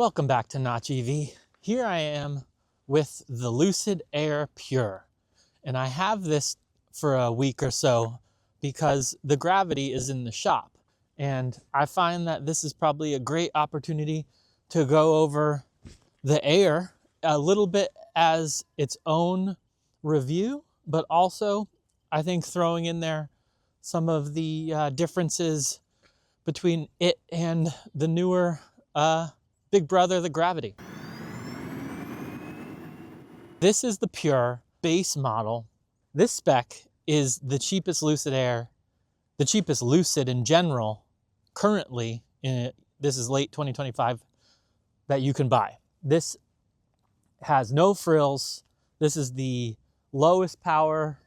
Welcome back to Notch EV. Here I am with the Lucid Air Pure. And I have this for a week or so because the Gravity is in the shop. And I find that this is probably a great opportunity to go over the Air a little bit as its own review, but also I think throwing in there some of the differences between it and the newer big brother, the Gravity. This is the Pure base model. This spec is the cheapest Lucid Air, the cheapest Lucid in general, currently, this is late 2025, that you can buy. This has no frills. This is the lowest power,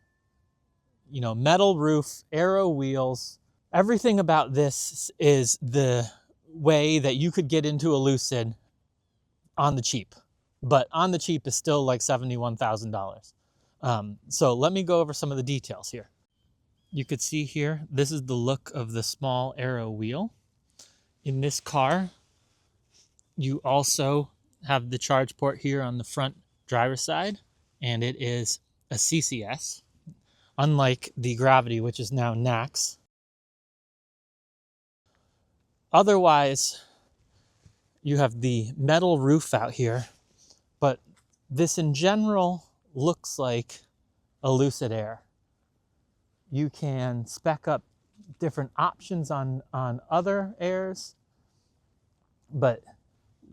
metal roof, aero wheels. Everything about this is the way that you could get into a Lucid on the cheap, but on the cheap is still like $71,000. So let me go over some of the details here. You could see here, this is the look of the small aero wheel. In this car, you also have the charge port here on the front driver's side, and it is a CCS, unlike the Gravity, which is now NACS. Otherwise, you have the metal roof out here, but this in general looks like a Lucid Air. You can spec up different options on other Airs, but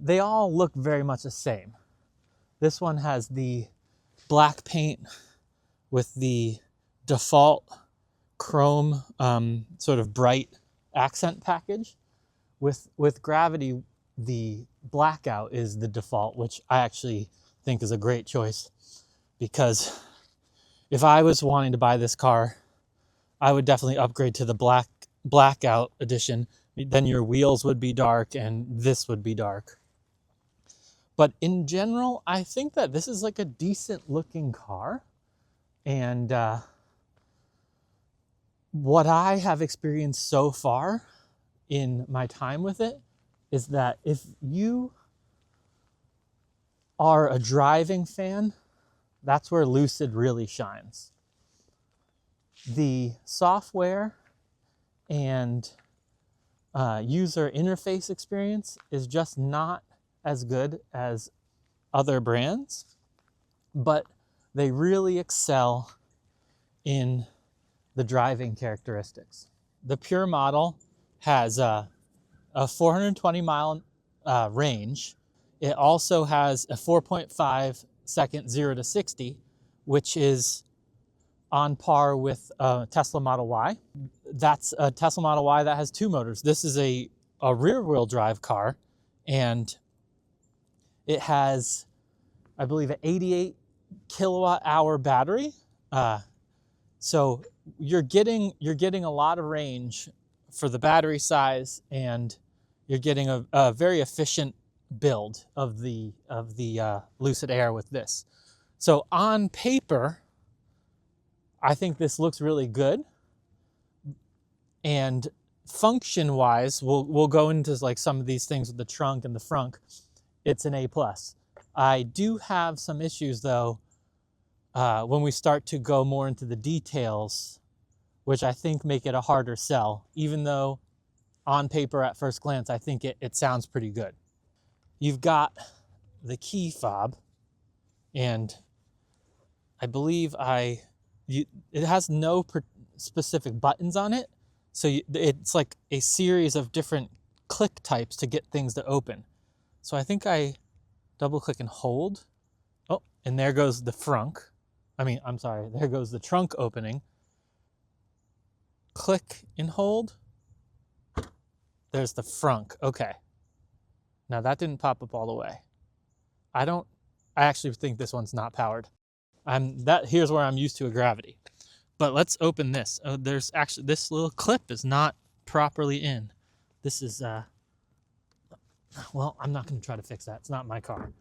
they all look very much the same. This one has the black paint with the default chrome sort of bright accent package. With Gravity, the blackout is the default, which I actually think is a great choice, because if I was wanting to buy this car, I would definitely upgrade to the blackout edition. Then your wheels would be dark and this would be dark. But in general, I think that this is like a decent looking car. And what I have experienced so far in my time with it is that if you are a driving fan, that's where Lucid really shines. The software and user interface experience is just not as good as other brands, but they really excel in the driving characteristics. The Pure model has a 420 mile range. It also has a 4.5 second 0 to 60, which is on par with Tesla Model Y. That's a Tesla Model Y that has two motors. This is a rear wheel drive car, and it has, I believe, an 88 kilowatt hour battery. So you're getting a lot of range for the battery size, and you're getting a very efficient build of the Lucid Air with this. So on paper, I think this looks really good. And function wise, we'll go into like some of these things with the trunk and the frunk. It's an A+. I do have some issues though when we start to go more into the details, which I think make it a harder sell, even though on paper at first glance, I think it sounds pretty good. You've got the key fob, and I believe it has no specific buttons on it. So it's like a series of different click types to get things to open. So I think I double click and hold. Oh, and there goes the frunk. There goes the trunk opening. Click and hold. There's the frunk. Okay. Now that didn't pop up all the way. I actually think this one's not powered. Here's where I'm used to a Gravity. But let's open this. There's actually, this little clip is not properly in. This is, well, I'm not going to try to fix that. It's not my car.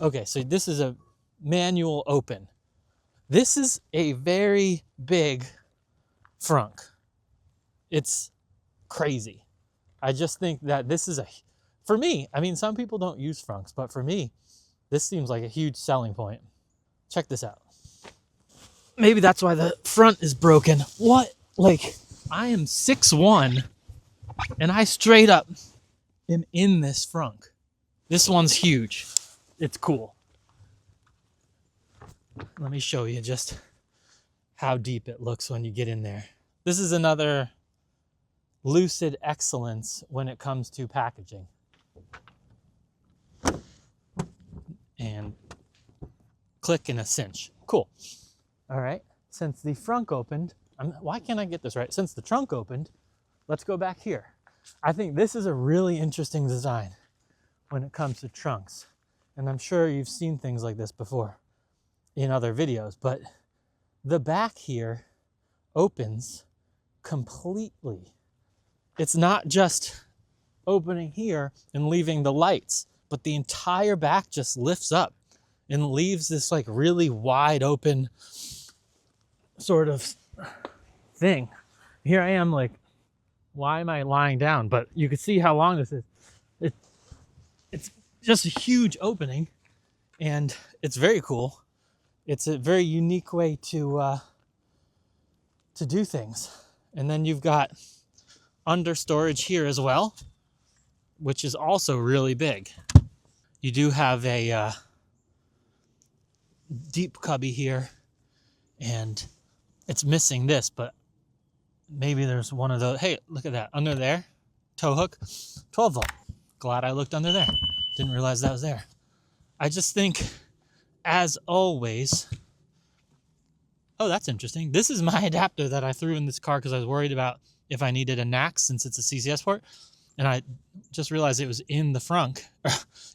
Okay, so this is a manual open. This is a very big frunk. It's crazy. I just think that this is For me, I mean, some people don't use frunks, but for me, this seems like a huge selling point. Check this out. Maybe that's why the front is broken. What? Like, I am 6'1", and I straight up am in this frunk. This one's huge. It's cool. Let me show you just how deep it looks when you get in there. This is another Lucid excellence when it comes to packaging. And click and a cinch. Cool. All right. Since the frunk opened, why can't I get this right? Since the trunk opened, let's go back here. I think this is a really interesting design when it comes to trunks. And I'm sure you've seen things like this before in other videos, but the back here opens completely. It's not just opening here and leaving the lights, but the entire back just lifts up and leaves this like really wide open sort of thing. Here I am like, why am I lying down? But you can see how long this is. It's just a huge opening, and it's very cool. It's a very unique way to do things. And then you've got under storage here as well, which is also really big. You do have a deep cubby here, and it's missing this, but maybe there's one of those. Hey, look at that under there, tow hook, 12 volt. Glad I looked under there. Didn't realize that was there. I just think, as always, oh, that's interesting. This is my adapter that I threw in this car because I was worried about if I needed a NACS since it's a CCS port. And I just realized it was in the frunk,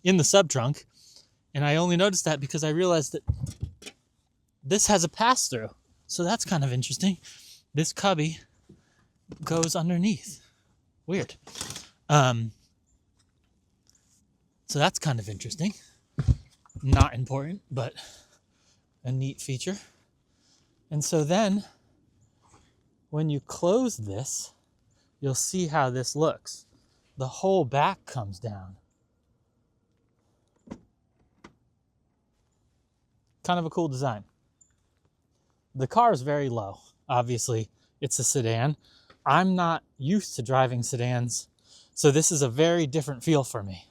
in the sub trunk. And I only noticed that because I realized that this has a pass-through. So that's kind of interesting. This cubby goes underneath. Weird. So that's kind of interesting. Not important, but a neat feature. And so then, when you close this, you'll see how this looks. The whole back comes down. Kind of a cool design. The car is very low. Obviously, it's a sedan. I'm not used to driving sedans, so this is a very different feel for me.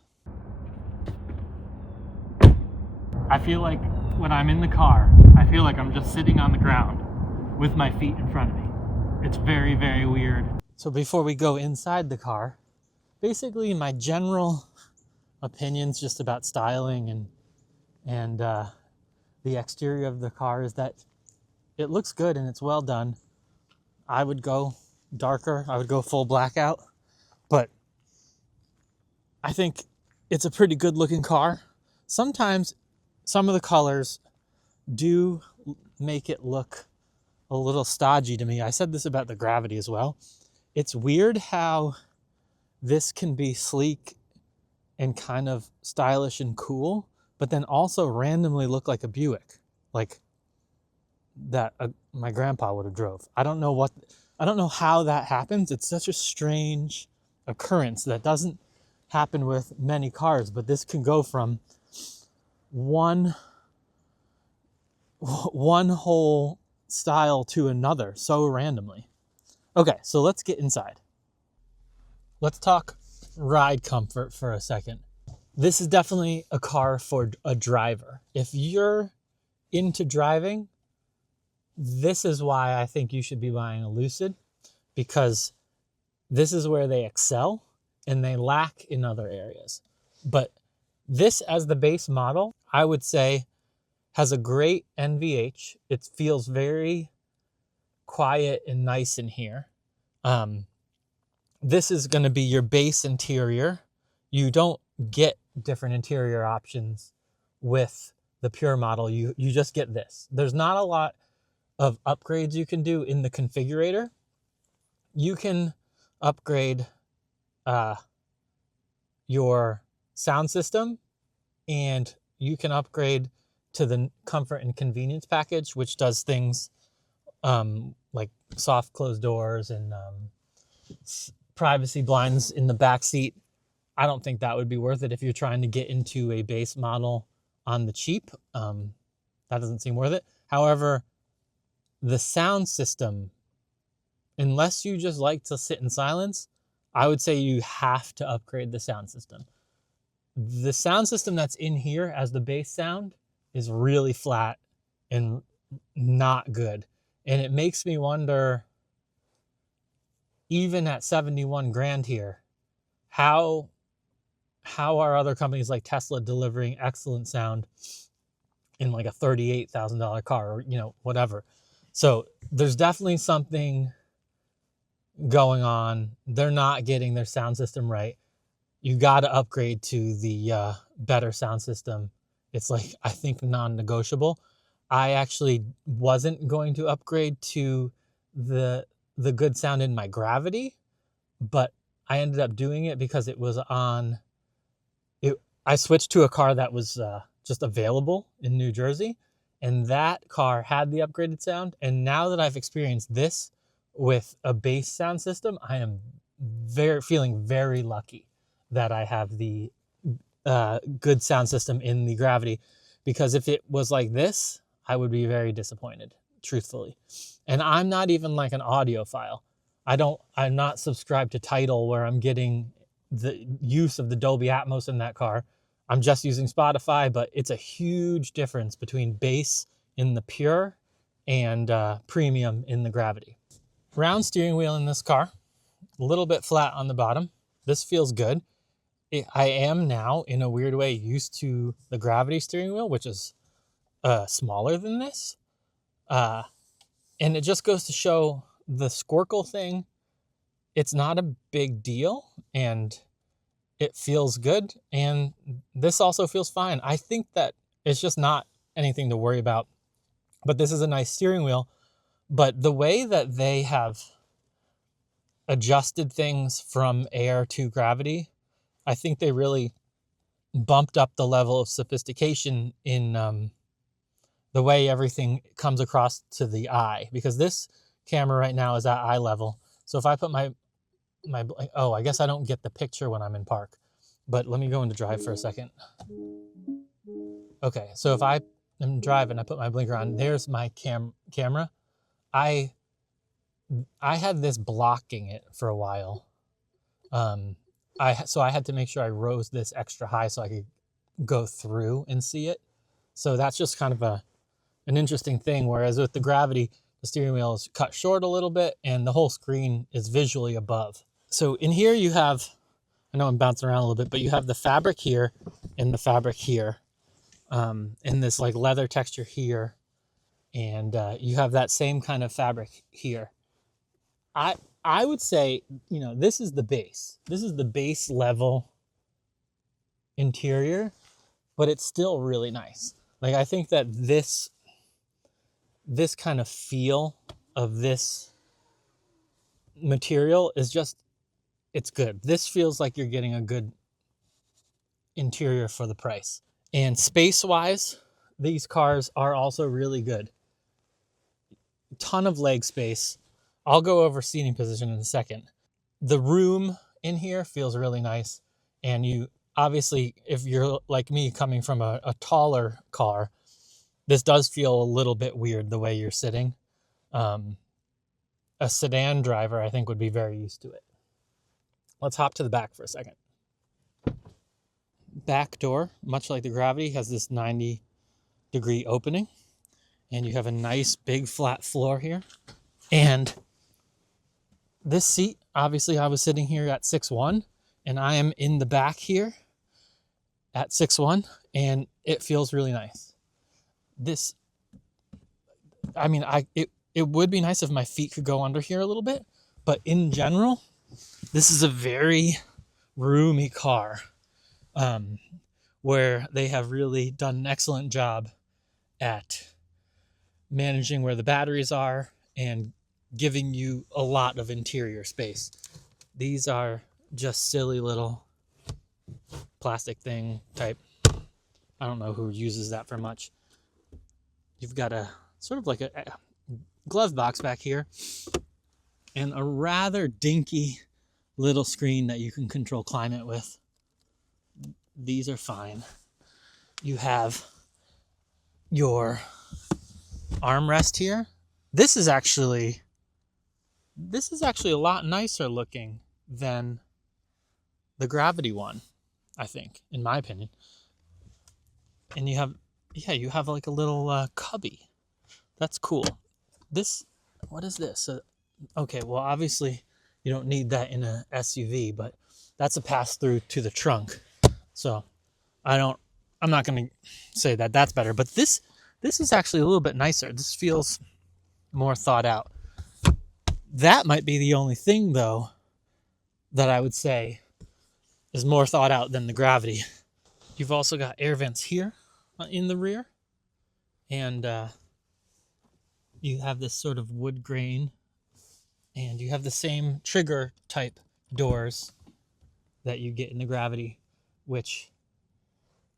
I feel like when I'm in the car, I feel like I'm just sitting on the ground with my feet in front of me. It's very, very weird. So before we go inside the car, basically my general opinions just about styling and the exterior of the car is that it looks good and it's well done. I would go darker. I would go full blackout, but I think it's a pretty good looking car. Sometimes some of the colors do make it look a little stodgy to me. I said this about the Gravity as well. It's weird how this can be sleek and kind of stylish and cool, but then also randomly look like a Buick, like that my grandpa would have drove. I don't know how that happens. It's such a strange occurrence that doesn't happen with many cars, but this can go from one whole style to another so randomly. Okay, so let's get inside. Let's talk ride comfort for a second. This is definitely a car for a driver. If you're into driving, this is why I think you should be buying a Lucid, because this is where they excel and they lack in other areas. But this as the base model, I would say, has a great NVH. It feels very quiet and nice in here. This is going to be your base interior. You don't get different interior options with the Pure model. You just get this. There's not a lot of upgrades you can do in the configurator. You can upgrade your sound system, and you can upgrade to the comfort and convenience package, which does things like soft closed doors and privacy blinds in the back seat. I don't think that would be worth it if you're trying to get into a base model on the cheap. That doesn't seem worth it. However, the sound system, unless you just like to sit in silence, I would say you have to upgrade the sound system. The sound system that's in here as the bass sound is really flat and not good. And it makes me wonder, even at 71 grand here, how are other companies like Tesla delivering excellent sound in like a $38,000 car, or, you know, whatever. So there's definitely something going on. They're not getting their sound system right. You got to upgrade to the better sound system. It's like, I think, non-negotiable. I actually wasn't going to upgrade to the good sound in my Gravity, but I ended up doing it because it was on it. I switched to a car that was just available in New Jersey, and that car had the upgraded sound. And now that I've experienced this with a bass sound system, I am feeling very lucky that I have the good sound system in the Gravity, because if it was like this, I would be very disappointed, truthfully. And I'm not even like an audiophile. I'm not subscribed to Tidal where I'm getting the use of the Dolby Atmos in that car. I'm just using Spotify, but it's a huge difference between bass in the Pure and premium in the Gravity. Round steering wheel in this car, a little bit flat on the bottom. This feels good. I am now, in a weird way, used to the Gravity steering wheel, which is smaller than this. And it just goes to show the Squircle thing. It's not a big deal, and it feels good. And this also feels fine. I think that it's just not anything to worry about. But this is a nice steering wheel. But the way that they have adjusted things from Air to Gravity, I think they really bumped up the level of sophistication in the way everything comes across to the eye, because this camera right now is at eye level. So if I put my oh, I guess I don't get the picture when I'm in park, but let me go into drive for a second. Okay, so if I am driving, I put my blinker on, there's my camera. I had this blocking it for a while. So I had to make sure I rose this extra high so I could go through and see it. So that's just kind of an interesting thing. Whereas with the Gravity, the steering wheel is cut short a little bit and the whole screen is visually above. So in here you have, I know I'm bouncing around a little bit, but you have the fabric here and the fabric here, and this like leather texture here. And you have that same kind of fabric here. I would say, you know, this is the base. This is the base level interior, but it's still really nice. Like, I think that this kind of feel of this material is just, it's good. This feels like you're getting a good interior for the price. And space-wise, these cars are also really good. Ton of leg space. I'll go over seating position in a second. The room in here feels really nice. And you, obviously, if you're like me coming from a taller car, this does feel a little bit weird the way you're sitting. A sedan driver, I think, would be very used to it. Let's hop to the back for a second. Back door, much like the Gravity, has this 90-degree opening. And you have a nice big flat floor here. And this seat, obviously I was sitting here at 6'1", and I am in the back here at 6'1", and it feels really nice. This, I mean, it would be nice if my feet could go under here a little bit, but in general, this is a very roomy car, where they have really done an excellent job at managing where the batteries are and giving you a lot of interior space. These are just silly little plastic thing type. I don't know who uses that for much. You've got a sort of like a glove box back here and a rather dinky little screen that you can control climate with. these are fine. You have your armrest here. This is actually a lot nicer looking than the Gravity one, I think, in my opinion. And you have like a little cubby. That's cool. What is this? Okay, well, obviously you don't need that in a SUV, but that's a pass through to the trunk. So I'm not going to say that that's better, but this is actually a little bit nicer. This feels more thought out. That might be the only thing, though, that I would say is more thought out than the Gravity. You've also got air vents here in the rear, and you have this sort of wood grain, and you have the same trigger type doors that you get in the Gravity, which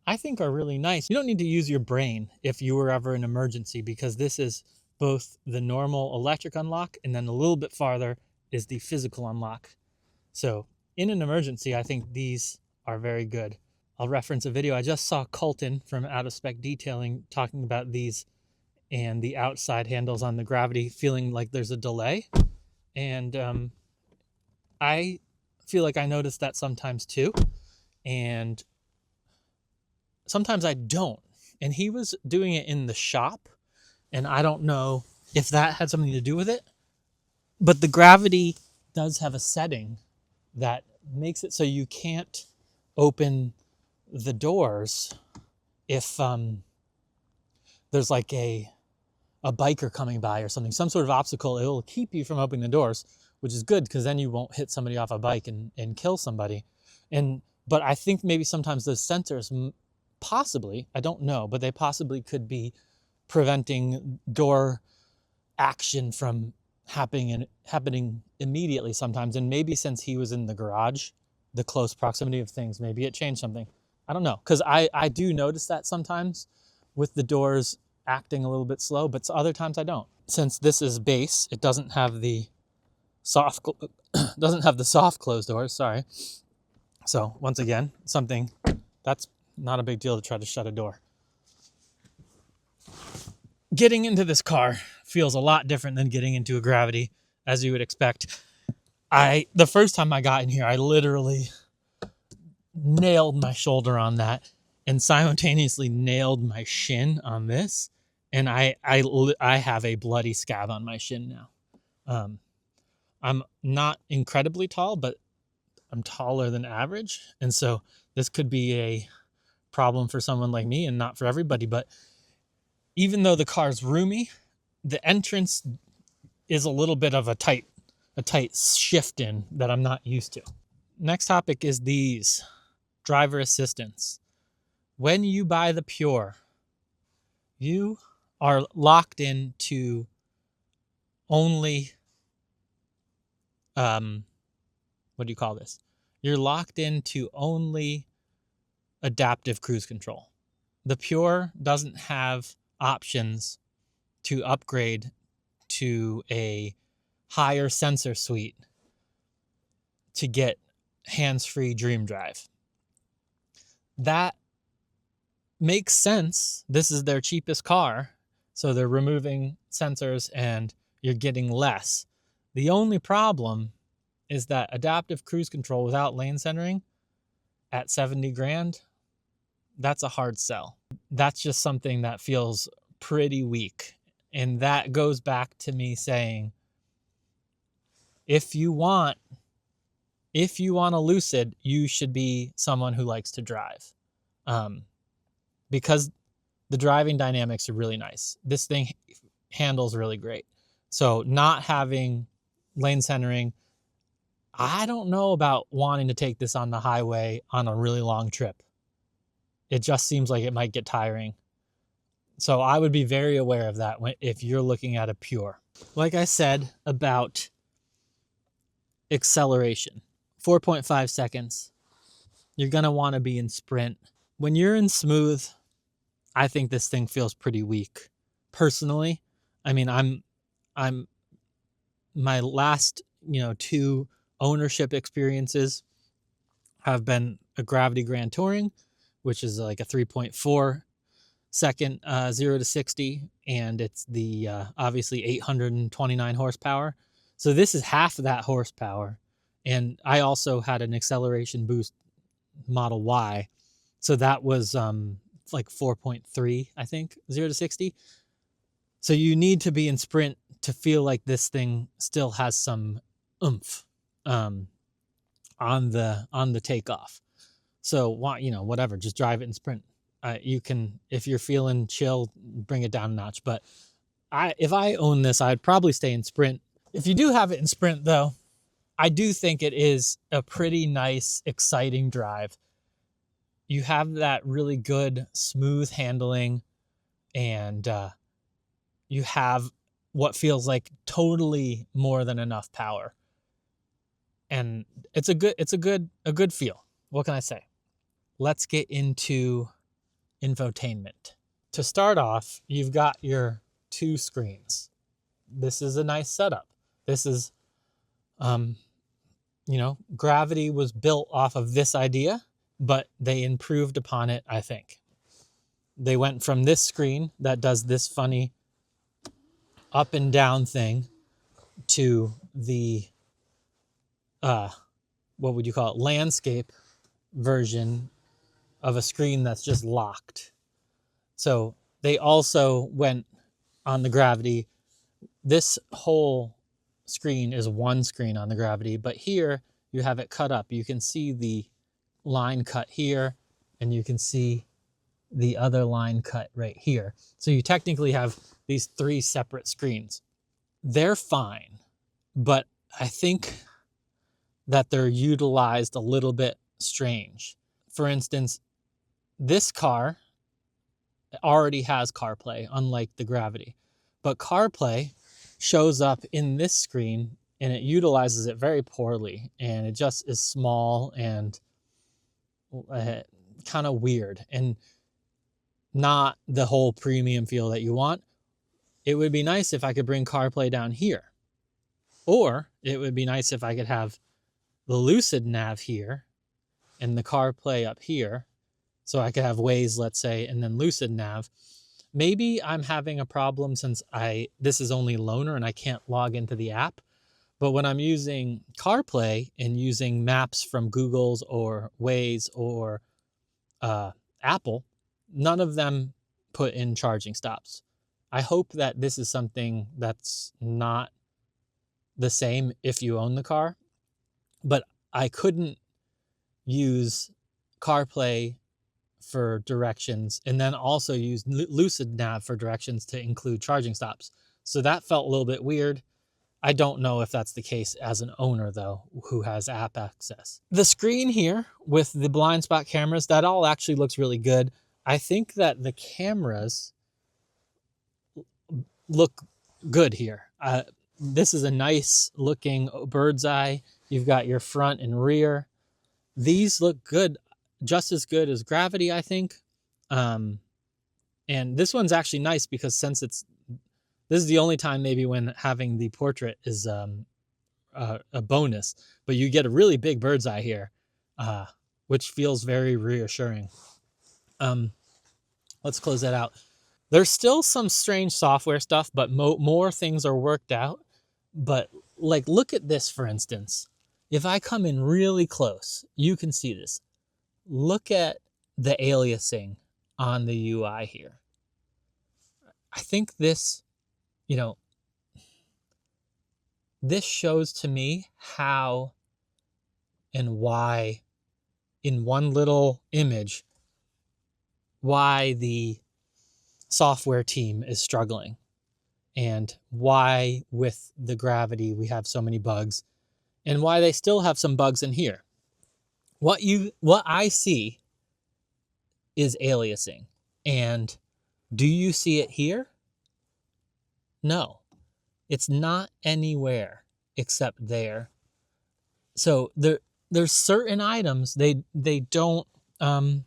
I think are really nice. You don't need to use your brain if you were ever in an emergency, because this is both the normal electric unlock and then a little bit farther is the physical unlock. So in an emergency, I think these are very good. I'll reference a video. I just saw Colton from Out of Spec Detailing talking about these and the outside handles on the Gravity, feeling like there's a delay. And I feel like I notice that sometimes too. And sometimes I don't. And he was doing it in the shop, and I don't know if that had something to do with it. But the Gravity does have a setting that makes it so you can't open the doors if there's like a biker coming by or something, some sort of obstacle. It'll keep you from opening the doors, which is good, because then you won't hit somebody off a bike and kill somebody. But I think maybe sometimes those sensors, possibly, I don't know, but they possibly could be preventing door action from happening immediately sometimes. And maybe since he was in the garage, the close proximity of things, maybe it changed something. I don't know, because I do notice that sometimes with the doors acting a little bit slow, but other times I don't. Since this is base, it doesn't have the soft close doors, sorry. So once again, something that's not a big deal to try to shut a door. Getting into this car feels a lot different than getting into a Gravity, as you would expect. The first time I got in here, I literally nailed my shoulder on that and simultaneously nailed my shin on this. And I have a bloody scab on my shin now. I'm not incredibly tall, but I'm taller than average. And so this could be a problem for someone like me and not for everybody. But even though the car's roomy, the entrance is a little bit of a tight shift in that I'm not used to. Next topic is these driver assistants. When you buy the Pure, you are locked into only, what do you call this? You're locked into only adaptive cruise control. The Pure doesn't have options to upgrade to a higher sensor suite to get hands-free Dream Drive. That makes sense. This is their cheapest car, so they're removing sensors and you're getting less. The only problem is that adaptive cruise control without lane centering at 70 grand, that's a hard sell. That's just something that feels pretty weak. And that goes back to me saying, if you want a Lucid, you should be someone who likes to drive. Because the driving dynamics are really nice. This thing handles really great. So not having lane centering, I don't know about wanting to take this on the highway on a really long trip. It just seems like it might get tiring. So I would be very aware of that if you're looking at a Pure. Like I said about acceleration, 4.5 seconds. You're going to want to be in sprint. When you're in smooth, I think this thing feels pretty weak. Personally, I mean, I'm my last, 2 ownership experiences have been a Gravity Grand Touring which is like a 3.4 second 0 to 60, and it's the obviously 829 horsepower. So this is half of that horsepower. And I also had an acceleration boost Model Y, so that was like 4.3, I think, 0 to 60. So you need to be in sprint to feel like this thing still has some oomph on the takeoff. So whatever, just drive it in sprint. You can, if you're feeling chill, bring it down a notch. But if I own this, I'd probably stay in sprint. If you do have it in sprint, though, I do think it is a pretty nice, exciting drive. You have that really good, smooth handling, and you have what feels like totally more than enough power. And it's a good feel. What can I say? Let's get into infotainment. To start off, you've got your 2 screens. This is a nice setup. This is, Gravity was built off of this idea, but they improved upon it, I think. They went from this screen that does this funny up and down thing to the, what would you call it, landscape version of a screen that's just locked. So they also went on the Gravity. This whole screen is one screen on the Gravity, but here you have it cut up. You can see the line cut here, and you can see the other line cut right here. So you technically have these 3 separate screens. They're fine, but I think that they're utilized a little bit strange. For instance, this car already has CarPlay, unlike the Gravity. But CarPlay shows up in this screen, and it utilizes it very poorly, and it just is small and kind of weird and not the whole premium feel that you want. It would be nice if I could bring CarPlay down here, or it would be nice if I could have the Lucid nav here and the CarPlay up here, so I could have Waze, let's say, and then Lucid nav. Maybe I'm having a problem since this is only loaner and I can't log into the app. But when I'm using CarPlay and using maps from Google's or Waze or Apple, none of them put in charging stops. I hope that this is something that's not the same if you own the car. But I couldn't use CarPlay for directions and then also use Lucid Nav for directions to include charging stops. So that felt a little bit weird. I don't know if that's the case as an owner, though, who has app access. The screen here with the blind spot cameras, that all actually looks really good. I think that the cameras look good here. This is a nice looking bird's eye. You've got your front and rear. These look good, just as good as Gravity, I think. And this one's actually nice because this is the only time maybe when having the portrait is a bonus, but you get a really big bird's eye here, which feels very reassuring. Let's close that out. There's still some strange software stuff, but more things are worked out. But like, look at this, for instance. If I come in really close, you can see this. Look at the aliasing on the UI here. I think this, this shows to me how and why, in one little image, why the software team is struggling and why with the Gravity we have so many bugs and why they still have some bugs in here. What I see is aliasing. And do you see it here? No. It's not anywhere except there. So there's certain items they don't know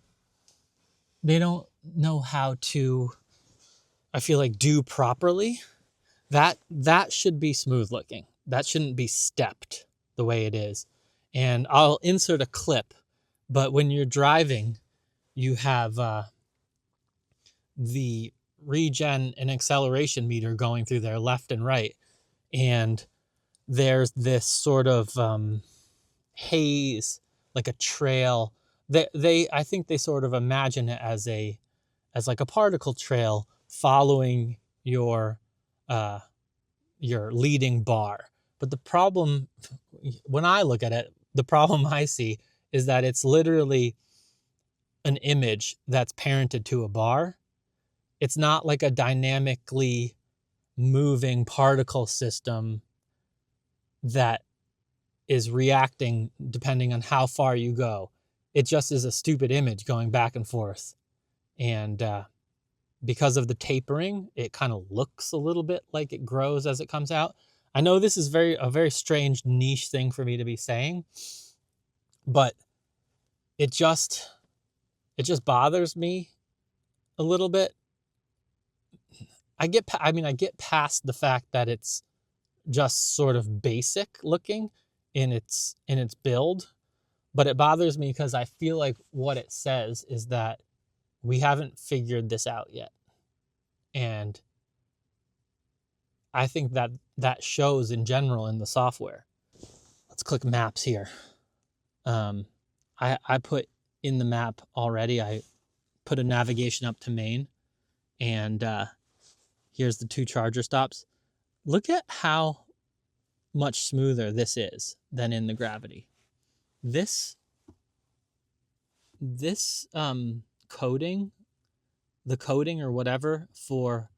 how to, I feel like, do properly. That should be smooth looking. That shouldn't be stepped the way it is. And I'll insert a clip, but when you're driving, you have the regen and acceleration meter going through there left and right. And there's this sort of haze, like a trail. I think they sort of imagine it as like a particle trail following your leading bar. But the problem, when I look at it, the problem I see is that it's literally an image that's parented to a bar. It's not like a dynamically moving particle system that is reacting depending on how far you go. It just is a stupid image going back and forth. And because of the tapering, it kind of looks a little bit like it grows as it comes out. I know this is a very strange niche thing for me to be saying, but it just bothers me a little bit. I get past the fact that it's just sort of basic looking in its build, but it bothers me because I feel like what it says is that we haven't figured this out yet. And I think that shows in general in the software. Let's click maps here. I put in the map already, I put a navigation up to Maine, and here's the 2 charger stops. Look at how much smoother this is than in the Gravity. This coating, the coating or whatever for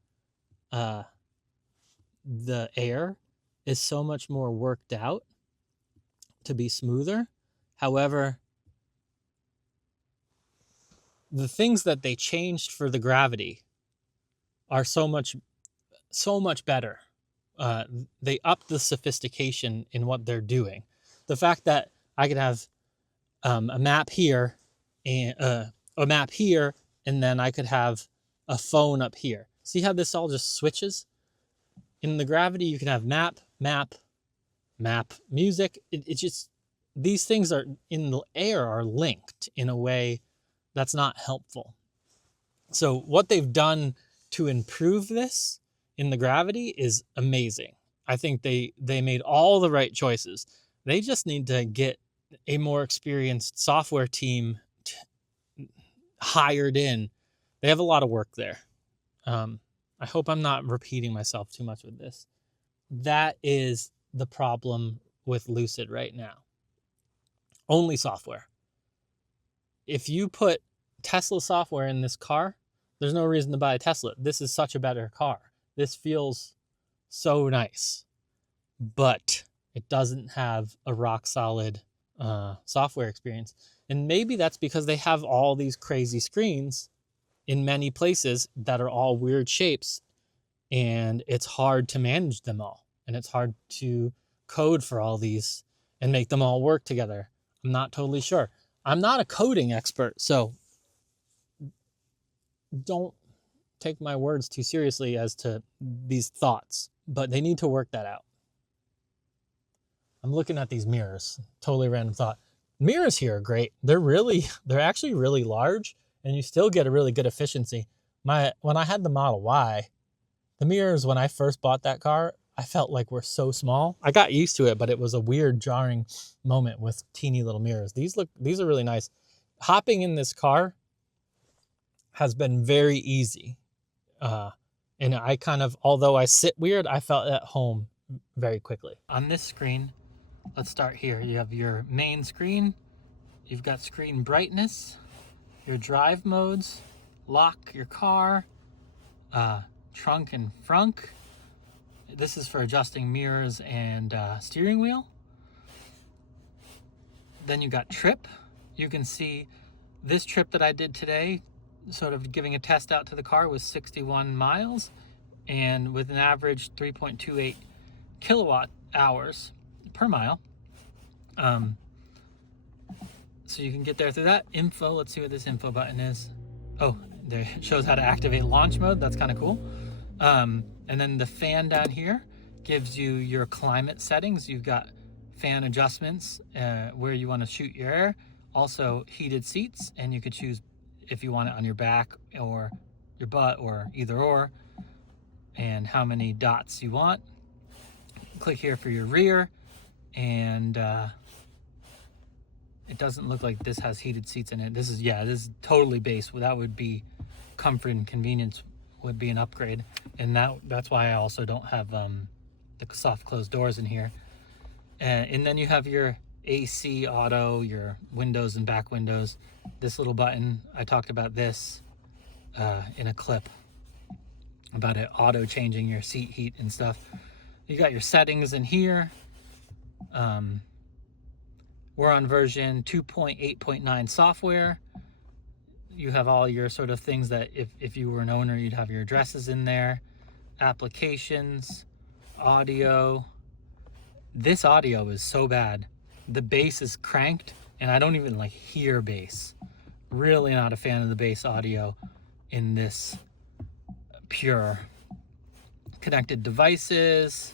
the Air is so much more worked out to be smoother. However, the things that they changed for the Gravity are so much better. They upped the sophistication in what they're doing. The fact that I could have a map here and and then I could have a phone up here. See how this all just switches? In the Gravity, you can have map, music. It just, these things are in the Air are linked in a way that's not helpful. So what they've done to improve this in the Gravity is amazing. I think they made all the right choices. They just need to get a more experienced software team hired in. They have a lot of work there. I hope I'm not repeating myself too much with this. That is the problem with Lucid right now. Only software. If you put Tesla software in this car, there's no reason to buy a Tesla. This is such a better car. This feels so nice, but it doesn't have a rock solid software experience. And maybe that's because they have all these crazy screens in many places that are all weird shapes, and it's hard to manage them all. And it's hard to code for all these and make them all work together. I'm not totally sure. I'm not a coding expert, so don't take my words too seriously as to these thoughts, but they need to work that out. I'm looking at these mirrors, totally random thought. Mirrors here are great. They're actually really large, and you still get a really good efficiency. When I had the Model Y, the mirrors, when I first bought that car, I felt like were so small. I got used to it, but it was a weird jarring moment with teeny little mirrors. These are really nice. Hopping in this car has been very easy. And I kind of, although I sit weird, I felt at home very quickly. On this screen, let's start here. You have your main screen. You've got screen brightness, your drive modes, lock your car, trunk and frunk. This is for adjusting mirrors and steering wheel. Then you got trip. You can see this trip that I did today, sort of giving a test out to the car, was 61 miles and with an average 3.28 kilowatt hours per mile. So you can get there through that. Info, let's see what this info button is. Oh, there it shows how to activate launch mode. That's kind of cool. And then the fan down here gives you your climate settings. You've got fan adjustments, where you want to shoot your air. Also heated seats, and you could choose if you want it on your back or your butt or either or, and how many dots you want. Click here for your rear, and it doesn't look like this has heated seats in it. This is totally base. That would be comfort and convenience would be an upgrade, and that's why I also don't have the soft closed doors in here. And then you have your AC, auto, your windows and back windows. This little button, I talked about this in a clip about it auto changing your seat heat and stuff. You got your settings in here. We're on version 2.8.9 software. You have all your sort of things that if you were an owner, you'd have your addresses in there. Applications, audio. This audio is so bad. The bass is cranked and I don't even like hear bass. Really not a fan of the bass audio in this Pure. Connected devices,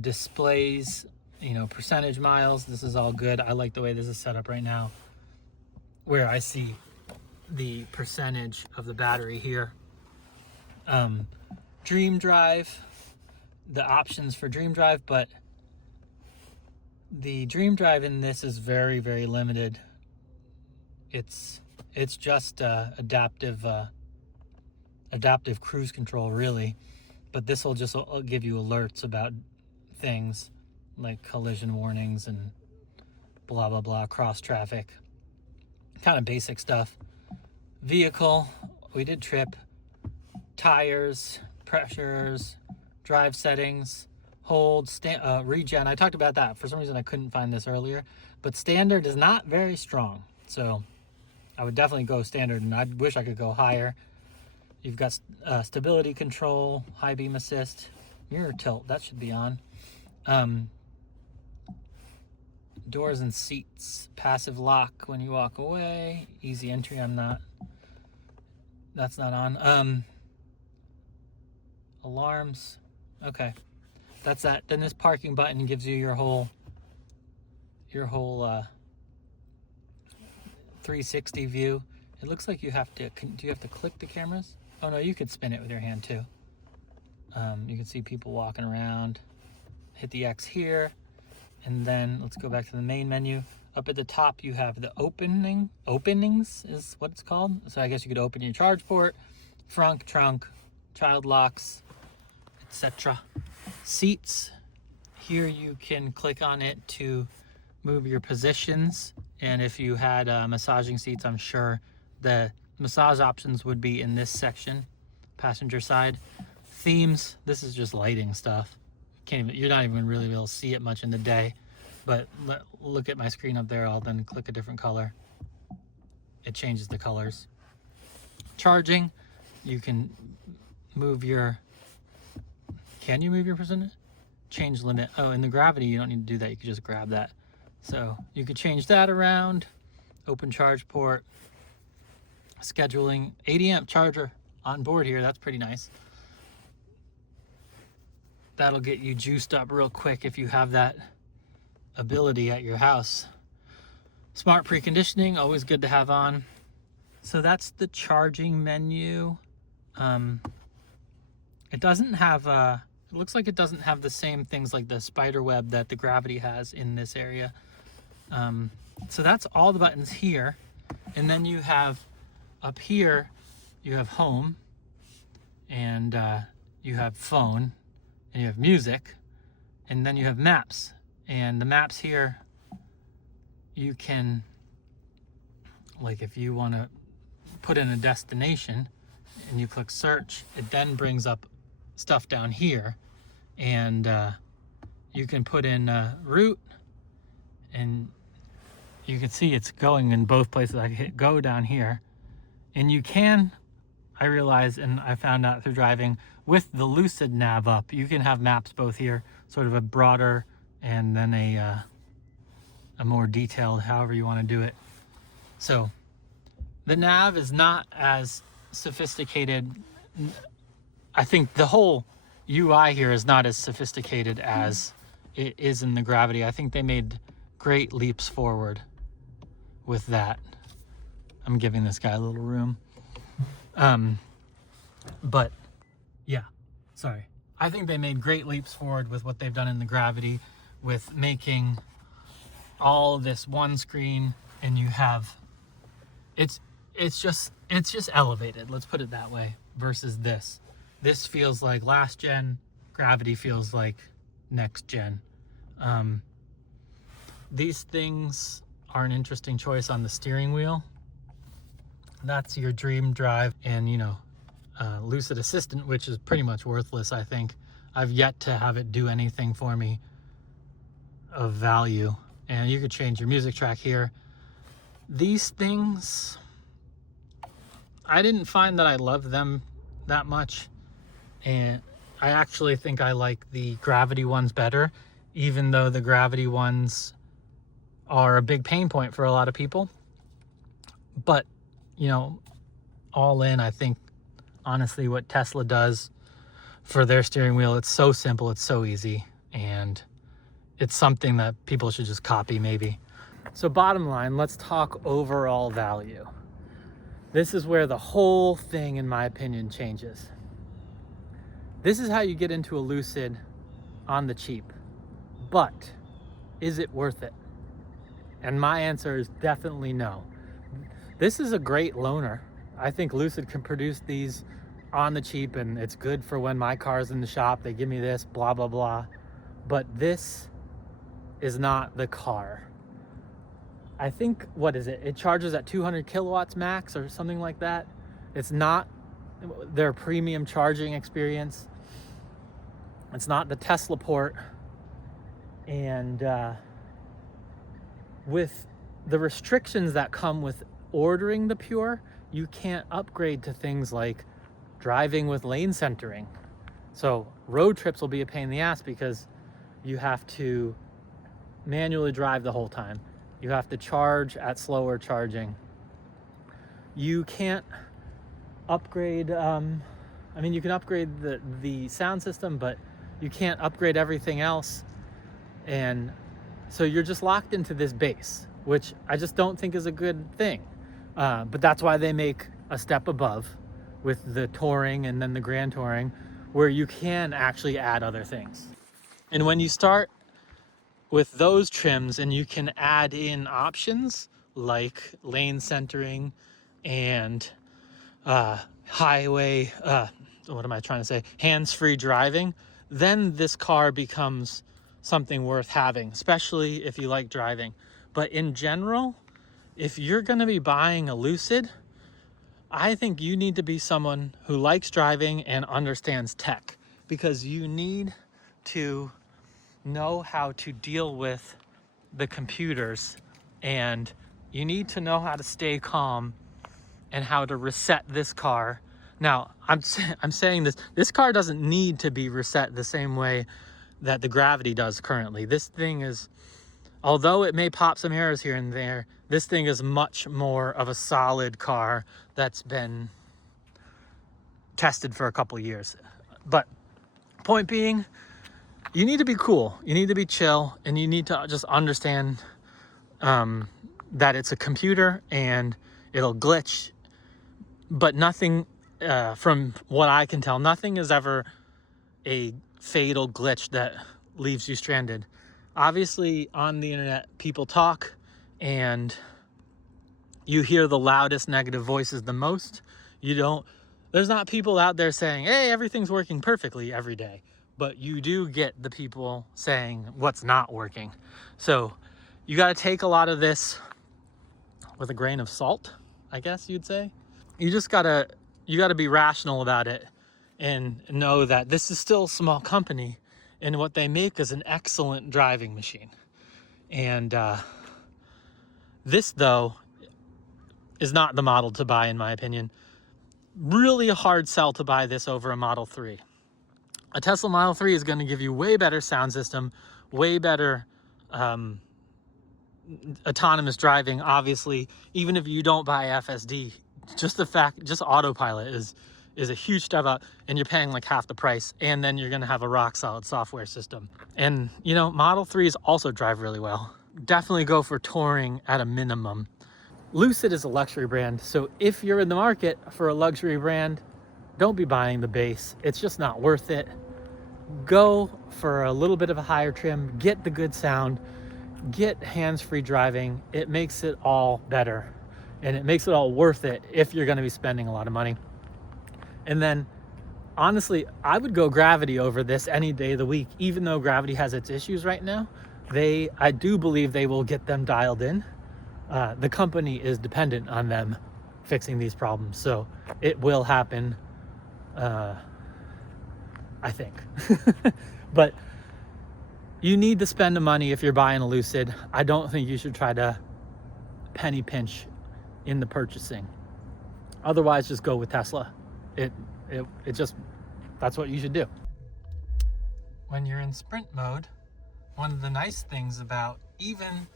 displays, you know, percentage miles. This is all good. I like the way this is set up right now, where I see the percentage of the battery here. Dream Drive, the options for Dream Drive, but the Dream Drive in this is very, very limited. It's just adaptive cruise control, really, but this will just give you alerts about things like collision warnings and blah blah blah, cross traffic, kind of basic stuff. Vehicle, we did trip, tires, pressures, drive settings, hold, regen. I talked about that. For some reason I couldn't find this earlier, but standard is not very strong, so I would definitely go standard, and I wish I could go higher. You've got stability control, high beam assist, mirror tilt, that should be on. Doors and seats, passive lock when you walk away, easy entry, that's not on. Alarms, okay, that's that. Then this parking button gives you your whole 360 view. It looks like you have to, do you have to click the cameras? Oh no, you could spin it with your hand too. You can see people walking around. Hit the X here, and then let's go back to the main menu. Up at the top you have the openings is what it's called. So I guess you could open your charge port, front trunk, child locks, etc. Seats, here you can click on it to move your positions, and if you had massaging seats, I'm sure the massage options would be in this section, passenger side. Themes, this is just lighting stuff. You're not even really able to see it much in the day, but look at my screen up there. I'll then click a different color. It changes the colors. Charging, you can move your, can you move your percentage? Change limit. Oh, in the Gravity, you don't need to do that. You can just grab that. So you could change that around. Open charge port. Scheduling, 80 amp charger on board here. That's pretty nice. That'll get you juiced up real quick if you have that ability at your house. Smart preconditioning, always good to have on. So that's the charging menu. It doesn't have it looks like it doesn't have the same things like the spider web that the Gravity has in this area. So that's all the buttons here. And then you have up here, you have home, and you have phone, and you have music, and then you have maps. And the maps here, you can, like if you want to put in a destination and you click search, it then brings up stuff down here, and you can put in route, and you can see it's going in both places. I hit go down here, and you can, I realized, and I found out through driving, with the Lucid nav up, you can have maps both here, sort of a broader and then a more detailed, however you want to do it. So the nav is not as sophisticated. I think the whole UI here is not as sophisticated as it is in the Gravity. I think they made great leaps forward with that. I'm giving this guy a little room. But yeah, sorry. I think they made great leaps forward with what they've done in the Gravity, with making all this one screen, and you have, it's just elevated, let's put it that way, versus this. This feels like last gen, Gravity feels like next gen. These things are an interesting choice on the steering wheel. That's your dream drive, and you know, Lucid Assistant, which is pretty much worthless, I think. I've yet to have it do anything for me of value. And you could change your music track here. These things, I didn't find that I loved them that much. And I actually think I like the Gravity ones better, even though the Gravity ones are a big pain point for a lot of people. But, you know, all in, I think, honestly, what Tesla does for their steering wheel, it's so simple, it's so easy, and it's something that people should just copy, maybe. So bottom line, let's talk overall value. This is where the whole thing, in my opinion, changes. This is how you get into a Lucid on the cheap. But is it worth it? And my answer is definitely no. This is a great loaner. I think Lucid can produce these on the cheap, and it's good for when my car's in the shop. They give me this, blah, blah, blah. But this is not the car. I think, what is it? It charges at 200 kilowatts max or something like that. It's not their premium charging experience. It's not the Tesla port. And with the restrictions that come with ordering the Pure, you can't upgrade to things like driving with lane centering. So road trips will be a pain in the ass because you have to manually drive the whole time. You have to charge at slower charging. You can't upgrade, I mean, you can upgrade the sound system, but you can't upgrade everything else. And so you're just locked into this base, which I just don't think is a good thing. But that's why they make a step above with the touring and then the grand touring, where you can actually add other things. And when you start with those trims and you can add in options like lane centering and highway, what am I trying to say? Hands-free driving, then this car becomes something worth having, especially if you like driving. But in general, if you're going to be buying a Lucid, I think you need to be someone who likes driving and understands tech, because you need to know how to deal with the computers, and you need to know how to stay calm and how to reset this car. Now, I'm saying this car doesn't need to be reset the same way that the Gravity does currently. This thing is, although it may pop some errors here and there, this thing is much more of a solid car that's been tested for a couple years. But point being, you need to be cool, you need to be chill, and you need to just understand that it's a computer and it'll glitch, but nothing, from what I can tell, nothing is ever a fatal glitch that leaves you stranded. Obviously, on the internet, people talk and you hear the loudest negative voices the most. There's not people out there saying, hey, everything's working perfectly every day. But you do get the people saying what's not working. So you got to take a lot of this with a grain of salt, I guess you'd say. You got to be rational about it and know that this is still a small company, and what they make is an excellent driving machine. And this, though, is not the model to buy, in my opinion. Really a hard sell to buy this over a Model 3. A Tesla Model 3 is going to give you way better sound system, way better autonomous driving. Obviously, even if you don't buy FSD, just autopilot is a huge step up, and you're paying like half the price, and then you're going to have a rock solid software system. And Model 3s also drive really well. Definitely go for touring at a minimum. Lucid is a luxury brand, so if you're in the market for a luxury brand, don't be buying the base. It's just not worth it. Go for a little bit of a higher trim, get the good sound, get hands-free driving. It makes it all better, and it makes it all worth it if you're going to be spending a lot of money. And then honestly, I would go Gravity over this any day of the week. Even though Gravity has its issues right now, I do believe they will get them dialed in. The company is dependent on them fixing these problems, so it will happen, I think. But you need to spend the money if you're buying a Lucid. I don't think you should try to penny pinch in the purchasing. Otherwise, just go with Tesla. It just, that's what you should do. When you're in sprint mode, one of the nice things about even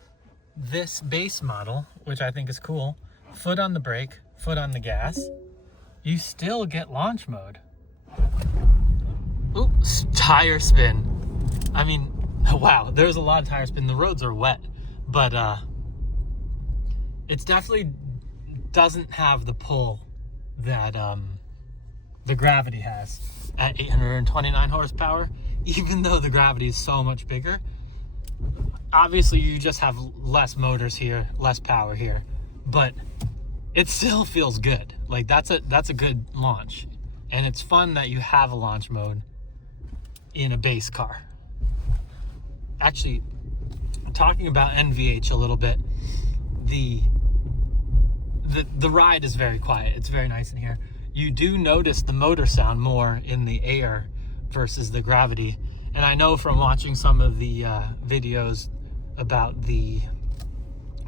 this base model, which I think is cool, foot on the brake, foot on the gas, you still get launch mode. Oops, tire spin. I mean, wow, there's a lot of tire spin. The roads are wet, but it's definitely doesn't have the pull that the Gravity has at 829 horsepower, even though the Gravity is so much bigger. Obviously, you just have less motors here, less power here, but it still feels good. Like that's a good launch, and it's fun that you have a launch mode in a base car. Actually, talking about NVH a little bit, the ride is very quiet. It's very nice in here. You do notice the motor sound more in the Air versus the Gravity. And I know from watching some of the videos about the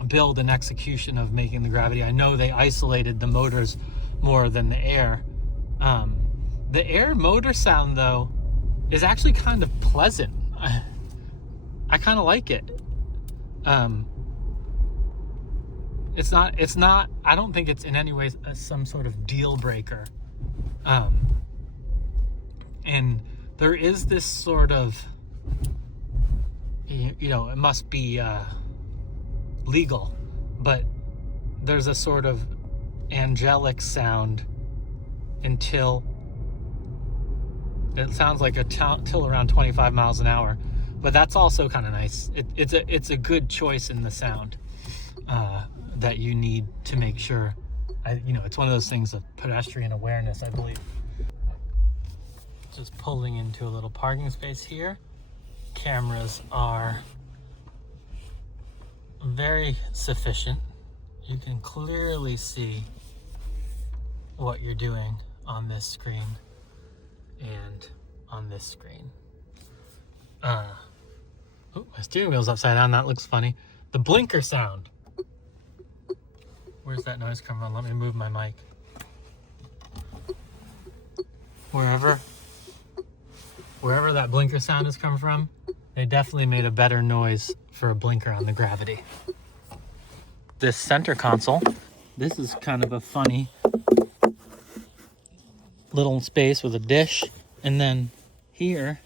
build and execution of making the Gravity, I know they isolated the motors more than the Air. The Air motor sound, though, is actually kind of pleasant. I kind of like it. It's not, I don't think it's in any way some sort of deal breaker. And there is this sort of, you know, it must be legal, but there's a sort of angelic sound until it sounds like till around 25 miles an hour. But that's also kind of nice. It's a good choice in the sound that you need to make sure. You know, it's one of those things of pedestrian awareness, I believe. Just pulling into a little parking space here. Cameras are very sufficient. You can clearly see what you're doing on this screen and on this screen. Oh, my steering wheel's upside down. That looks funny. The blinker sound. Where's that noise coming from? Let me move my mic. Wherever that blinker sound is coming from, they definitely made a better noise for a blinker on the Gravity. This center console, this is kind of a funny little space with a dish, and then here,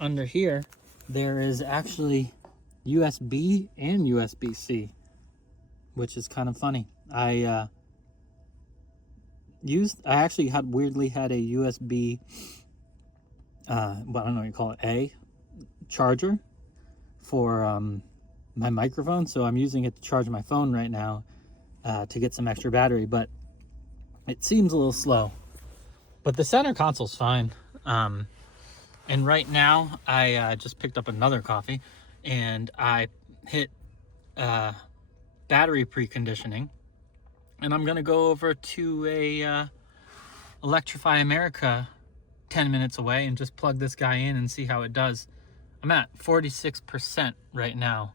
under here, there is actually USB and USB-C, which is kind of funny. I actually weirdly had a USB, I don't know what you call it, A charger for my microphone. So I'm using it to charge my phone right now to get some extra battery, but it seems a little slow. But the center console's fine. And right now I just picked up another coffee and I hit battery preconditioning, and I'm gonna go over to a Electrify America 10 minutes away and just plug this guy in and see how it does. I'm at 46% right now,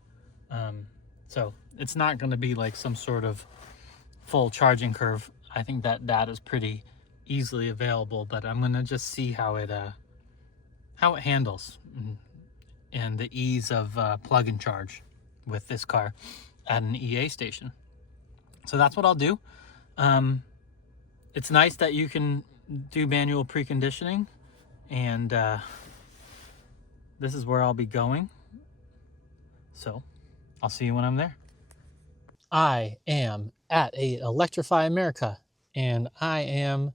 so it's not going to be like some sort of full charging curve. I think that data is pretty easily available, but I'm going to just see how it handles and the ease of plug and charge with this car at an EA station. So that's what I'll do. It's nice that you can do manual preconditioning, and this is where I'll be going. So I'll see you when I'm there. I am at a Electrify America, and I am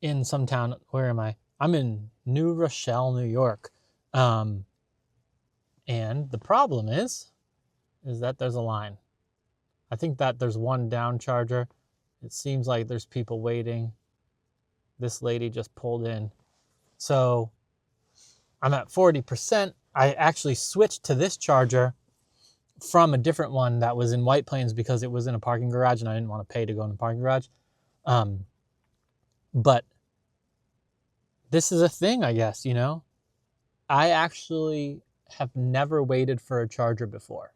in some town. Where am I? I'm in New Rochelle, New York. And the problem is that there's a line. I think that there's one down charger. It seems like there's people waiting. This lady just pulled in. So I'm at 40%. I actually switched to this charger from a different one that was in White Plains because it was in a parking garage and I didn't want to pay to go in the parking garage. But this is a thing, I guess, you know? I actually have never waited for a charger before.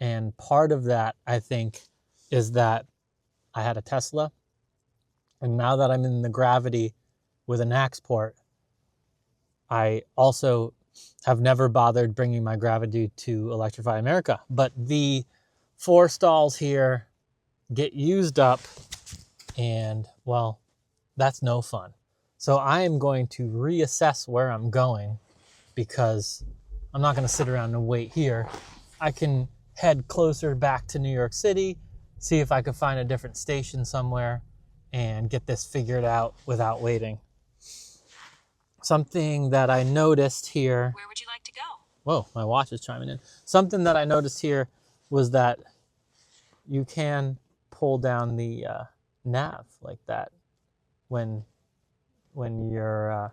And part of that, I think, is that I had a Tesla. And now that I'm in the Gravity with an AX port, I also have never bothered bringing my Gravity to Electrify America. But the 4 stalls here get used up, and, well, that's no fun. So I am going to reassess where I'm going because I'm not going to sit around and wait here. I can head closer back to New York City, see if I could find a different station somewhere, and get this figured out without waiting. Something that I noticed here... Where would you like to go? Whoa, my watch is chiming in. Something that I noticed here was that you can pull down the nav like that when you're...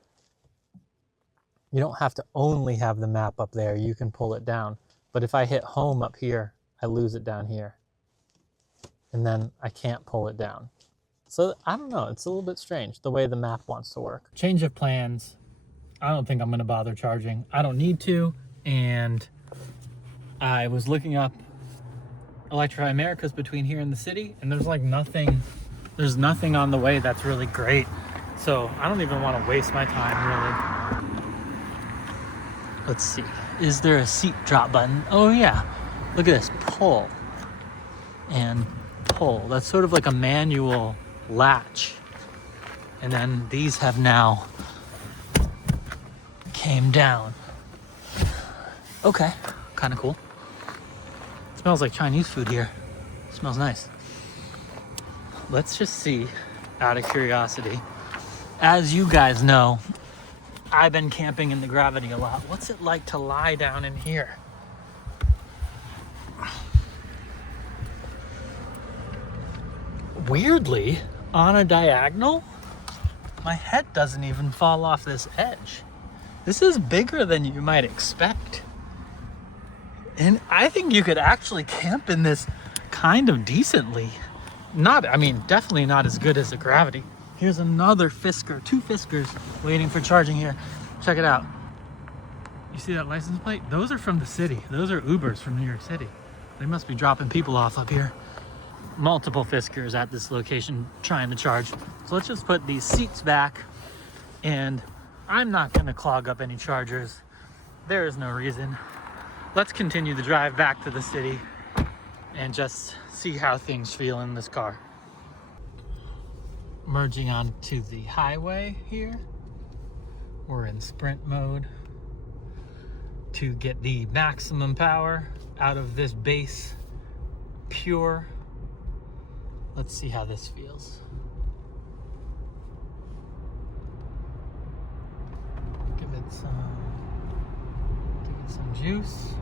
you don't have to only have the map up there. You can pull it down. But if I hit home up here, I lose it down here. And then I can't pull it down. So I don't know. It's a little bit strange the way the map wants to work. Change of plans. I don't think I'm going to bother charging. I don't need to. And I was looking up Electrify America's between here and the city, and there's like nothing. There's nothing on the way that's really great. So I don't even want to waste my time, really. Let's see. Is there a seat drop button? Oh, yeah. Look at this. Pull and pull. That's sort of like a manual latch. And then these have now came down. Okay. Kind of cool. It smells like Chinese food here. It smells nice. Let's just see, out of curiosity. As you guys know, I've been camping in the Gravity a lot. What's it like to lie down in here? Weirdly, on a diagonal, my head doesn't even fall off this edge. This is bigger than you might expect. And I think you could actually camp in this kind of decently. Definitely not as good as the Gravity. Here's another Fisker, 2 Fiskers waiting for charging here. Check it out. You see that license plate? Those are from the city. Those are Ubers from New York City. They must be dropping people off up here. Multiple Fiskers at this location trying to charge. So let's just put these seats back, and I'm not gonna clog up any chargers. There is no reason. Let's continue the drive back to the city and just see how things feel in this car. Merging onto the highway here. We're in sprint mode to get the maximum power out of this base Pure. Let's see how this feels. Give it some juice.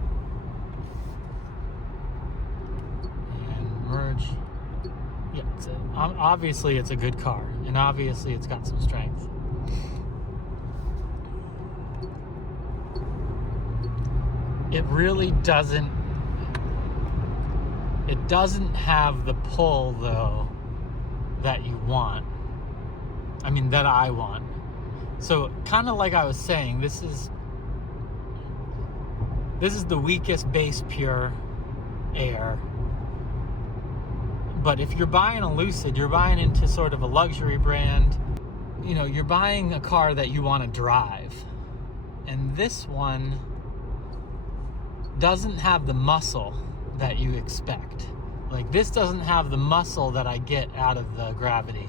And merge. Yeah, obviously it's a good car, and obviously it's got some strength. It really doesn't have the pull, though, that you want. That I want. So, kind of like I was saying, this is the weakest base Pure Air. But if you're buying a Lucid, you're buying into sort of a luxury brand. You know, you're buying a car that you want to drive. And this one doesn't have the muscle that you expect. Like, this doesn't have the muscle that I get out of the Gravity.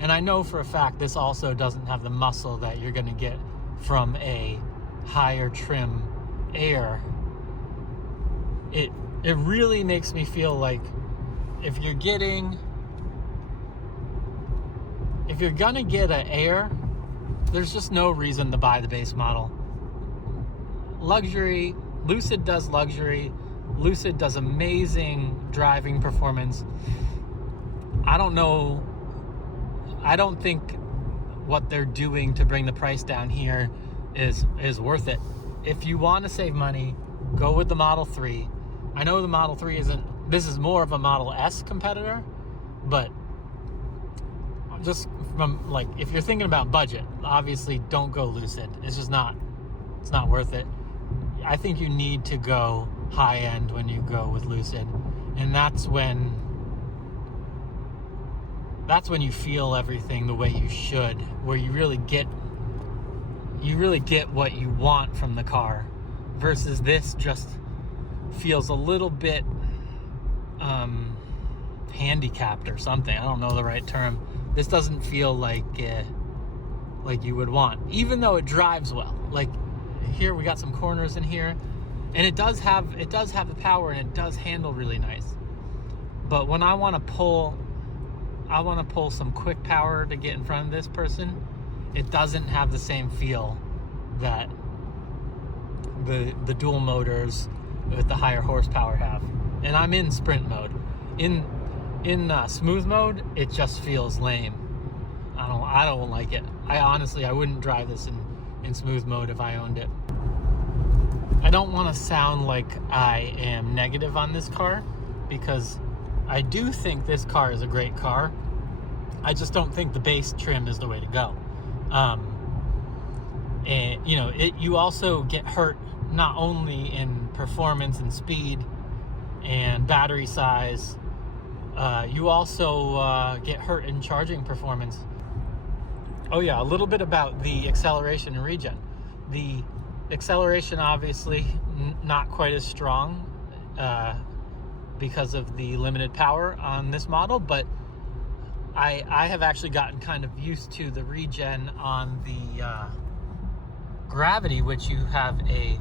And I know for a fact this also doesn't have the muscle that you're going to get from a higher trim Air. it really makes me feel like if you're gonna get an Air, there's just no reason to buy the base model. Luxury, Lucid does luxury. Lucid does amazing driving performance. I don't think what they're doing to bring the price down here is worth it. If you want to save money, go with the Model 3. I know the Model 3 this is more of a Model S competitor, but just from, like, if you're thinking about budget, obviously don't go Lucid. It's not worth it. I think you need to go high end when you go with Lucid, and that's when you feel everything the way you should, where you really get what you want from the car, versus this just feels a little bit handicapped or something. I don't know the right term. This doesn't feel like you would want, even though it drives well. Like here, we got some corners in here, and it does have the power, and it does handle really nice. But when I want to pull some quick power to get in front of this person, it doesn't have the same feel that the dual motors with the higher horsepower have. And I'm in sprint mode. In smooth mode, it just feels lame. I don't like it. I wouldn't drive this in smooth mode if I owned it. I don't want to sound like I am negative on this car, because I do think this car is a great car. I just don't think the base trim is the way to go. And you also get hurt not only in performance and speed and battery size, you also get hurt in charging performance. Oh yeah, a little bit about the acceleration and regen. The acceleration, obviously not quite as strong because of the limited power on this model, but I have actually gotten kind of used to the regen on the Gravity, which you have a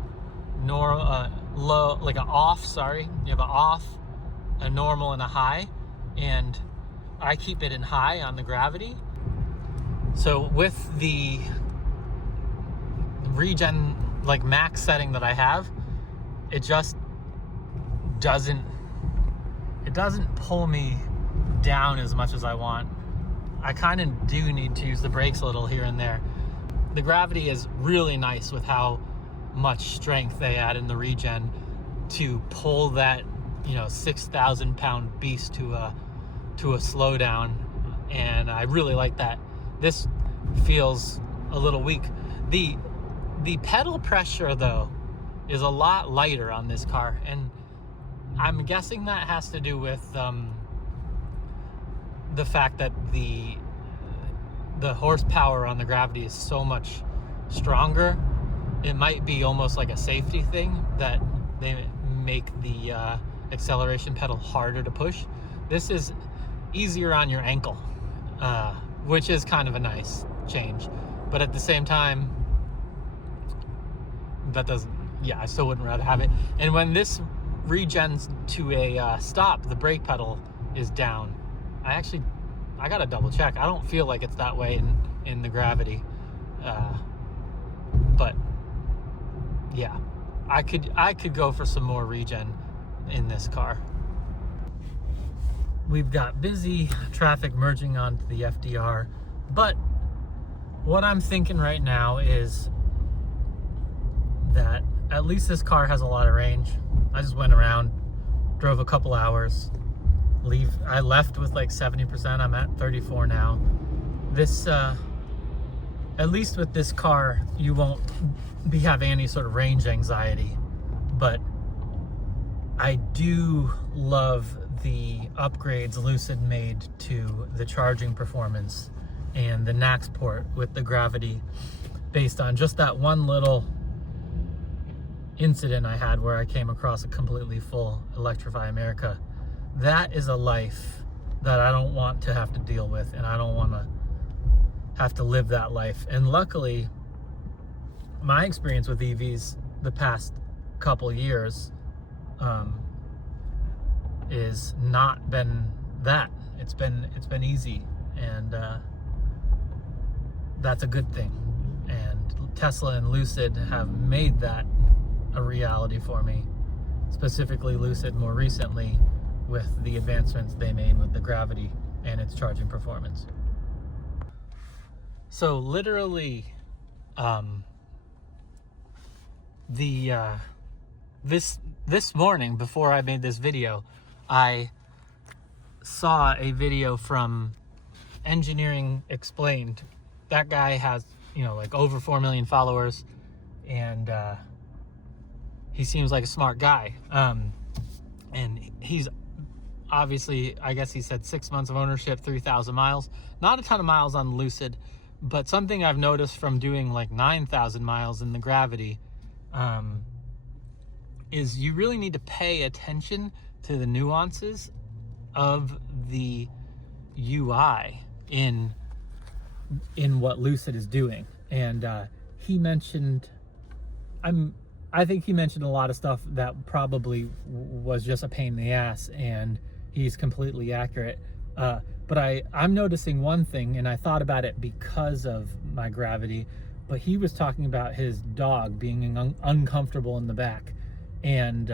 low, like an off, sorry. You have an off, a normal, and a high, and I keep it in high on the Gravity. So with the regen, like max setting that I have, it just doesn't pull me down as much as I want. I kind of do need to use the brakes a little here and there. The Gravity is really nice with how much strength they add in the regen to pull that 6,000 pound beast to a slowdown, and I really like that. This feels a little weak. The pedal pressure though is a lot lighter on this car, and I'm guessing that has to do with the fact that the horsepower on the Gravity is so much stronger. It might be almost like a safety thing that they make the acceleration pedal harder to push. This is easier on your ankle, which is kind of a nice change. But at the same time, I still wouldn't rather have it. And when this regens to a stop, the brake pedal is down. I gotta double check. I don't feel like it's that way in the Gravity, but yeah, I could go for some more regen in this car. We've got busy traffic merging onto the FDR, but what I'm thinking right now is that at least this car has a lot of range. I just went around, drove a couple hours. I left with like 70%. I'm at 34 now. This, at least with this car, you won't be having any sort of range anxiety. But I do love the upgrades Lucid made to the charging performance and the NAX port with the Gravity, based on just that one little incident I had where I came across a completely full Electrify America. That is a life that I don't want to have to deal with, and I don't want to have to live that life. And luckily, my experience with EVs the past couple years is not been that. It's been easy, and that's a good thing. And Tesla and Lucid have made that a reality for me, specifically Lucid more recently with the advancements they made with the Gravity and its charging performance. So literally, this morning before I made this video, I saw a video from Engineering Explained. That guy has, like over 4 million followers, and he seems like a smart guy. And he's obviously, I guess he said 6 months of ownership, 3,000 miles. Not a ton of miles on Lucid, but something I've noticed from doing like 9,000 miles in the Gravity is you really need to pay attention to the nuances of the UI in what Lucid is doing. And he mentioned, I think he mentioned a lot of stuff that probably was just a pain in the ass, and he's completely accurate. But I'm noticing one thing, and I thought about it because of my Gravity, but he was talking about his dog being uncomfortable in the back, and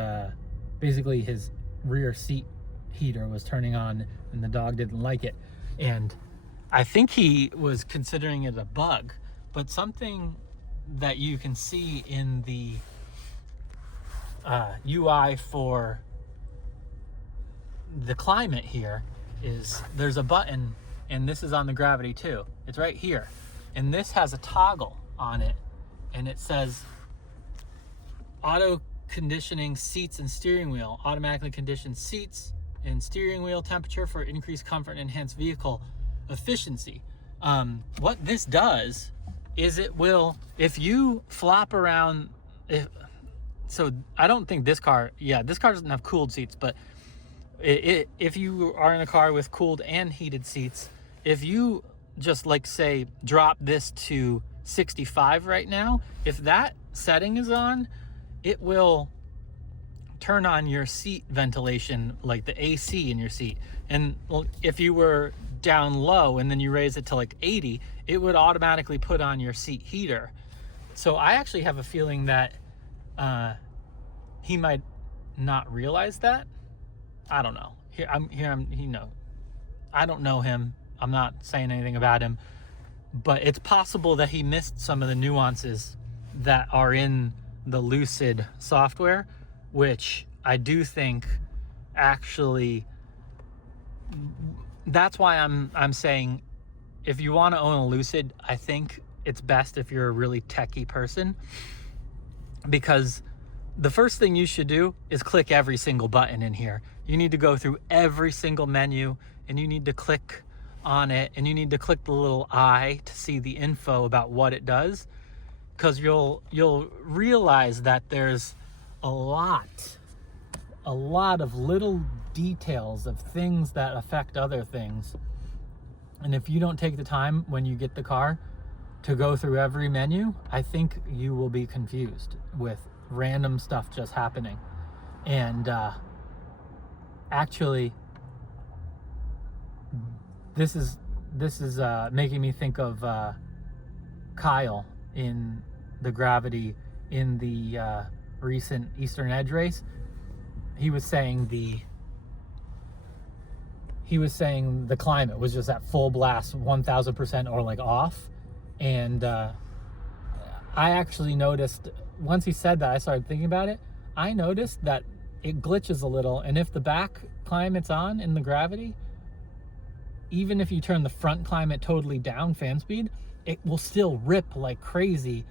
basically his rear seat heater was turning on and the dog didn't like it. And I think he was considering it a bug, but something that you can see in the UI for the climate here is there's a button, and this is on the Gravity too. It's right here, and this has a toggle on it, and it says auto conditioning seats and steering wheel, automatically condition seats and steering wheel temperature for increased comfort and enhanced vehicle efficiency. What this does is it will, if you flop around, so I don't think this car doesn't have cooled seats, but if you are in a car with cooled and heated seats, if you just like say drop this to 65 right now, if that setting is on, it will turn on your seat ventilation, like the AC in your seat. And if you were down low and then you raise it to like 80, it would automatically put on your seat heater. So I actually have a feeling that he might not realize that. I don't know. I don't know him. I'm not saying anything about him, but it's possible that he missed some of the nuances that are in the Lucid software, which I do think actually, that's why I'm saying if you want to own a Lucid, I think it's best if you're a really techie person, because the first thing you should do is click every single button in here. You need to go through every single menu, and you need to click on it, and you need to click the little eye to see the info about what it does, because you'll realize that there's a lot of little details of things that affect other things. And if you don't take the time when you get the car to go through every menu, I think you will be confused with random stuff just happening. And actually, this is making me think of Kyle in the Gravity in the recent Eastern Edge race. He was saying the climate was just at full blast, 1,000% or like off. And I actually noticed, once he said that, I started thinking about it. I noticed that it glitches a little, and if the back climate's on in the Gravity, even if you turn the front climate totally down, fan speed, it will still rip like crazy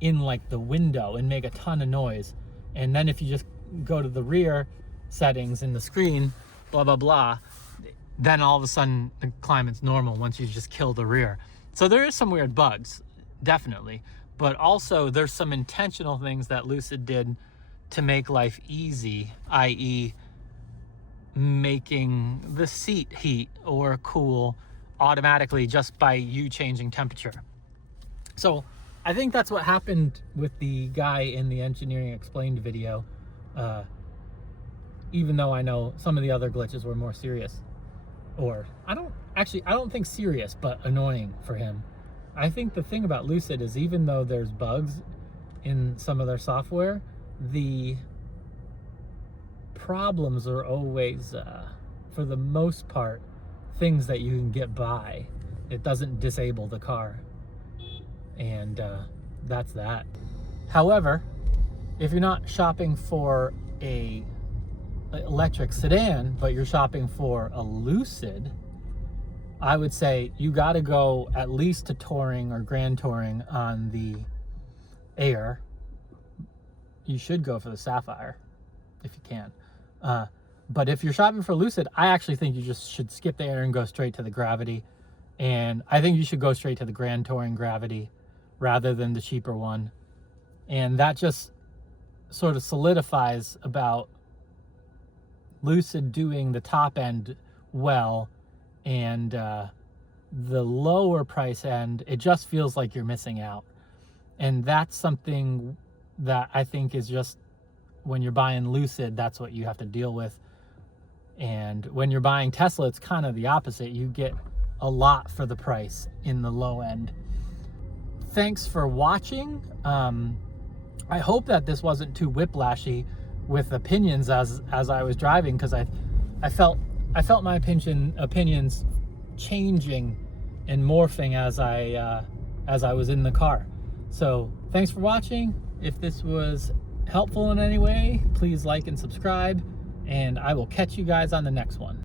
in like the window and make a ton of noise. And then if you just go to the rear settings in the screen, blah blah blah, then all of a sudden the climate's normal once you just kill the rear. So there is some weird bugs, definitely, but also there's some intentional things that Lucid did to make life easy, i.e. making the seat heat or cool automatically just by you changing temperature. So I think that's what happened with the guy in the Engineering Explained video. even though I know some of the other glitches were more serious. Or, I don't think serious, but annoying for him. I think the thing about Lucid is even though there's bugs in some of their software, the problems are always, for the most part, things that you can get by. It doesn't disable the car. And that's that. However, if you're not shopping for a electric sedan, but you're shopping for a Lucid, I would say you got to go at least to touring or grand touring on the Air. You should go for the Sapphire if you can. But if you're shopping for Lucid, I actually think you just should skip the Air and go straight to the Gravity. And I think you should go straight to the Grand Touring Gravity rather than the cheaper one. And that just sort of solidifies about Lucid doing the top end well, and the lower price end, it just feels like you're missing out. And that's something that I think is just, when you're buying Lucid, that's what you have to deal with. And when you're buying Tesla, it's kind of the opposite. You get a lot for the price in the low end. Thanks for watching. I hope that this wasn't too whiplashy with opinions as I was driving, because I felt my opinions changing and morphing as I was in the car. So thanks for watching. If this was helpful in any way, please like and subscribe, and I will catch you guys on the next one.